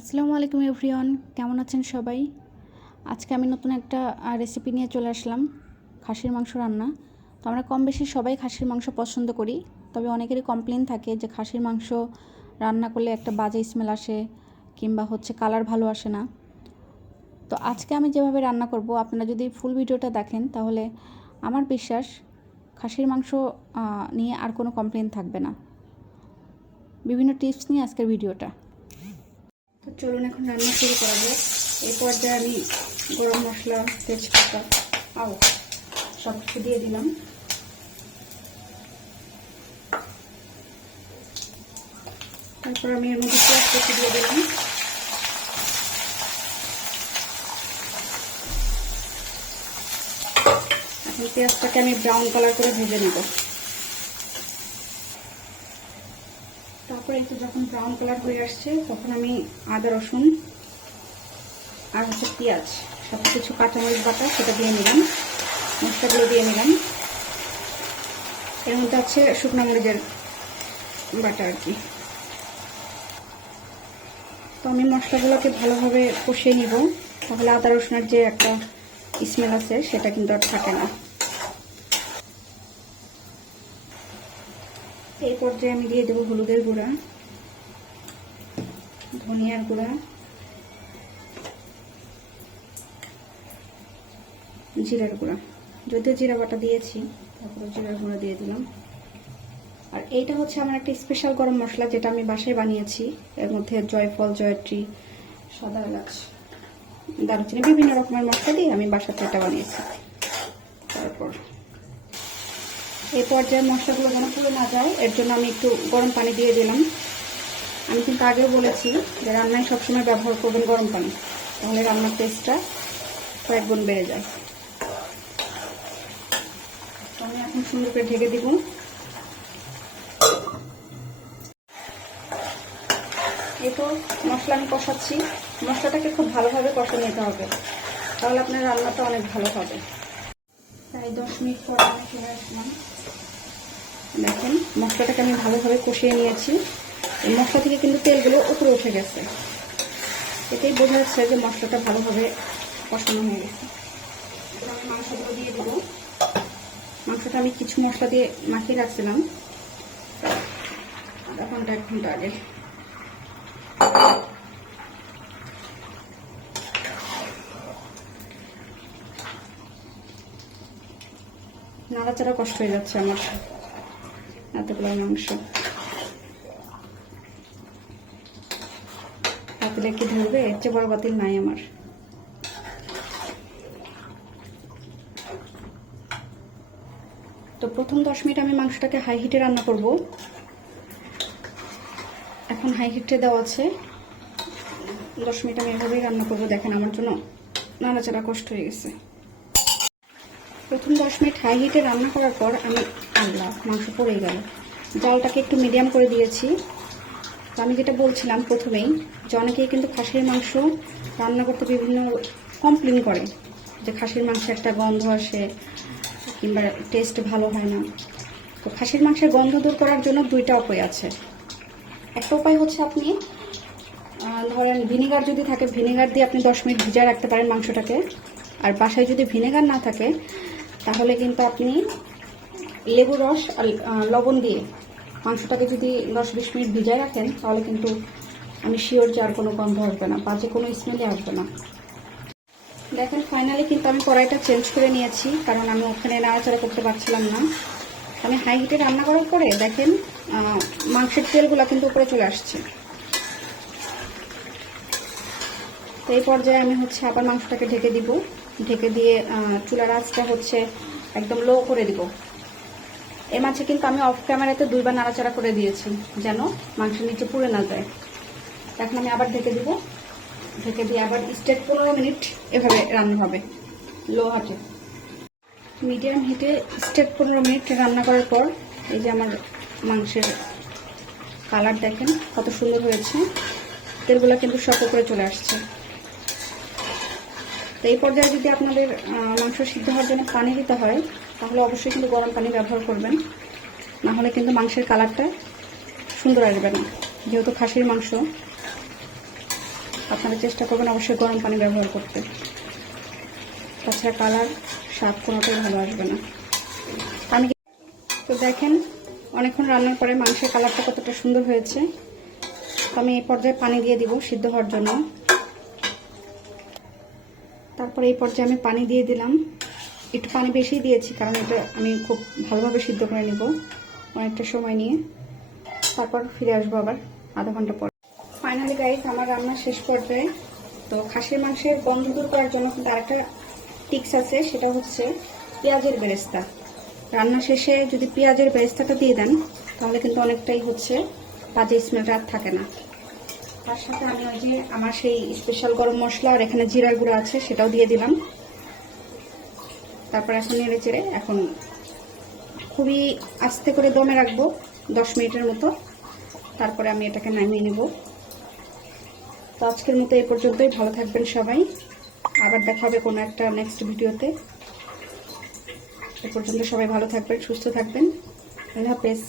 আসসালামু আলাইকুম এভরিওয়ান, কেমন আছেন সবাই? আজকে আমি নতুন একটা রেসিপি নিয়ে চলে আসলাম, খাসির মাংস রান্না। তো আমরা কম বেশি সবাই খাসির মাংস পছন্দ করি, তবে অনেকেরই কমপ্লেন থাকে যে খাসির মাংস রান্না করলে একটা বাজে স্মেল আসে কিংবা কালার ভালো আসে না। তো আজকে আমি যেভাবে রান্না করব, আপনারা যদি ফুল ভিডিওটা দেখেন তাহলে আমার বিশ্বাস খাসির মাংস নিয়ে আর কোনো কমপ্লেন থাকবে না। বিভিন্ন টিপস নিয়ে আজকের ভিডিওটা। তো চলুন এখন রান্না শুরু করা যাক। এই পর্যায়ে আমি গরম মশলা, তেজপাতা সব কিছু দিয়ে দিলাম। তারপর আমি এর মধ্যে পেঁয়াজ কুচি দিয়ে দিলাম। এখন পেঁয়াজটাকে আমি ব্রাউন কালার করে ভেজে নেব। তারপরে একটু যখন ব্রাউন কালার হয়ে আসছে তখন আমি আদা রসুন আর পেঁয়াজ সব কিছু কাঁচামরিচ বাটা সেটা দিয়ে নিলাম, মশলাগুলো দিয়ে নিলাম। এর মধ্যে আছে শুকনো মরিচের বাটা আর কি। তো আমি মশলাগুলোকে ভালোভাবে কষিয়ে নিব, তাহলে আদা রসুনের যে একটা স্মেল আছে সেটা কিন্তু আর থাকে না। এই পর্যায়ে আমি দিয়ে দেবো হলুদের গুঁড়া, ধনিয়ার গুঁড়া, জিরার গুঁড়া। যদিও জিরা বাটা দিয়েছি, তারপরে জিরার গুঁড়া দিয়ে দিলাম। আর এইটা হচ্ছে আমার একটা স্পেশাল গরম মশলা, যেটা আমি বাসায় বানিয়েছি। এর মধ্যে জয়ফল, জয়ত্রী, সাদা এলাচ, দারুচিনি, বিভিন্ন রকমের মশলা দিয়ে আমি বাসাতে এটা বানিয়েছি। তারপর এই পর্যায়ে মশলাগুলো যেন পুড়ে না যায়, এর জন্য আমি একটু গরম পানি দিয়ে দিলাম। আমি কিন্তু আগেও বলেছি যে রান্নায় সবসময় ব্যবহার করবেন গরম পানি, তাহলে রান্নার টেস্টটা কয়েক গুণ বেড়ে যায়। তো আমি এখন সুন্দর করে ঢেকে দিব। এরপর মশলা আমি কষাচ্ছি। মশলাটাকে খুব ভালোভাবে কষে নিতে হবে, তাহলে আপনার রান্নাটা অনেক ভালো হবে। প্রায় 10 মিনিট পর আমি ফিরে আসলাম। দেখেন মশলাটাকে আমি ভালোভাবে কষিয়ে নিয়েছি। এই মশলা থেকে কিন্তু তেলগুলো উপরে উঠে গেছে, এটাই বোঝা যাচ্ছে যে মশলাটা ভালোভাবে কষানো হয়ে গেছে। আমি মাংসগুলো দিয়ে দেবো। মাংসটা আমি কিছু মশলা দিয়ে মাখিয়ে রাখছিলাম আধা ঘন্টা 1 ঘন্টা আগে। নাড়াচাড়া কষ্ট হয়ে যাচ্ছে আমার, এতগুলো মাংস পাতিলে কি ধরবে? এর চেয়ে বড় পাতিল নাই আমার। তো প্রথম 10 মিনিট আমি মাংসটাকে হাই হিটে রান্না করব। এখন হাই হিটে দেওয়া আছে, 10 মিনিট আমি এভাবেই রান্না করবো। দেখেন আমার জন্য নাড়াচাড়া কষ্ট হয়ে গেছে। প্রথম 10 মিনিট হাই হিটে রান্না করার পর আমি মাংস পড়ে গেল। জালটাকে একটু মিডিয়াম করে দিয়েছি। তো আমি যেটা বলছিলাম প্রথমেই, যে অনেকেই কিন্তু খাসির মাংস রান্না করতে বিভিন্ন কমপ্লেন করে যে খাসির মাংসে একটা গন্ধ আসে কিংবা টেস্ট ভালো হয় না। তো খাসির মাংসের গন্ধ দূর করার জন্য 2টা উপায় আছে। একটা উপায় হচ্ছে আপনি ধরেন ভিনেগার যদি থাকে, ভিনেগার দিয়ে আপনি 10 মিনিট ভিজিয়ে রাখতে পারেন মাংসটাকে। আর বাসায় যদি ভিনেগার না থাকে তাহলে কিন্তু আপনি লেবু রস আর লবণ দিয়ে মাংসটাকে যদি 10-20 মিনিট ভিজিয়ে রাখেন, তাহলে কিন্তু আমি শিওর যে আর কোনো গন্ধ আসবে না, বাজে কোনো স্মেলই আসবে না। দেখেন ফাইনালি কিন্তু আমি কড়াইটা চেঞ্জ করে নিয়েছি, কারণ আমি ওখানে নাড়াচাড়া করতে পারছিলাম না। আমি হাই হিটে রান্না করার পরে দেখেন মাংসের তেলগুলো কিন্তু উপরে চলে আসছে। তো এই পর্যায়ে আমি আবার মাংসটাকে ঢেকে দিব। ঢেকে দিয়ে চুলার আঁচটা একদম লো করে দিব। এই মাঝে কিন্তু আমি অফ ক্যামেরাতে 2বার নাড়াচাড়া করে দিয়েছি, যেন মাংসের নিচে পুড়ে না যায়। এখন আমি আবার ঢেকে দিব। ঢেকে দিয়ে আবার স্টেট 15 মিনিট এভাবে রান্না হবে লো হাটে। মিডিয়াম হিটে স্টেট 15 মিনিট রান্না করার পর এই যে আমার মাংসের কালার দেখেন কত সুন্দর হয়েছে, তেলগুলো কিন্তু সব উপরে চলে আসছে। তো এই পর্যায়ে যদি আপনাদের মাংস সিদ্ধ হওয়ার জন্য পানি দিতে হয়, তাহলে অবশ্যই কিন্তু গরম পানি ব্যবহার করবেন, না হলে কিন্তু মাংসের কালারটা সুন্দর আসবে না, যেহেতু খাসির মাংস। আপনারা চেষ্টা করবেন অবশ্যই গরম পানি ব্যবহার করতে, তাছাড়া কালার স্বাদ কোনোটাই ভালো আসবে না। আমি তো দেখেন অনেকক্ষণ রান্নার পরে মাংসের কালারটা কতটা সুন্দর হয়েছে। তো আমি এই পর্যায়ে পানি দিয়ে দিব সিদ্ধ হওয়ার জন্য। তারপরে এই পর্যায়ে আমি পানি দিয়ে দিলাম, একটু পানি বেশি দিয়েছি কারণ এটা আমি খুব ভালোভাবে সিদ্ধ করে নিব অনেকটা সময় নিয়ে। তারপর ফিরে আসবো আবার আধা ঘন্টা পর। ফাইনালি গাইস আমার রান্না শেষ পর্যায়ে। তো খাসির মাংসের গন্ধ দূর করার জন্য কিন্তু আরেকটা টিপস আছে, সেটা হচ্ছে পেঁয়াজের বেরেস্তা। রান্না শেষে যদি পেঁয়াজের বেরেস্তাটা দিয়ে দেন তাহলে কিন্তু অনেকটাই হচ্ছে বাজে স্মেলটা আর থাকে না। তার সাথে আমি ওই যে আমার সেই স্পেশাল গরম মশলা আর এখানে জিরার গুঁড়ো আছে সেটাও দিয়ে দিলাম। তারপর এখন নেড়ে চেড়ে এখন খুবই আস্তে করে দমে রাখবো 10 মিনিটের মতো। তারপরে আমি এটাকে নামিয়ে নেব। তো আজকের মতো এই পর্যন্তই। ভালো থাকবেন সবাই, আবার দেখা হবে কোনো একটা নেক্সট ভিডিওতে। এ পর্যন্ত সবাই ভালো থাকবেন, সুস্থ থাকবেন। আল্লাহ হাফেজ।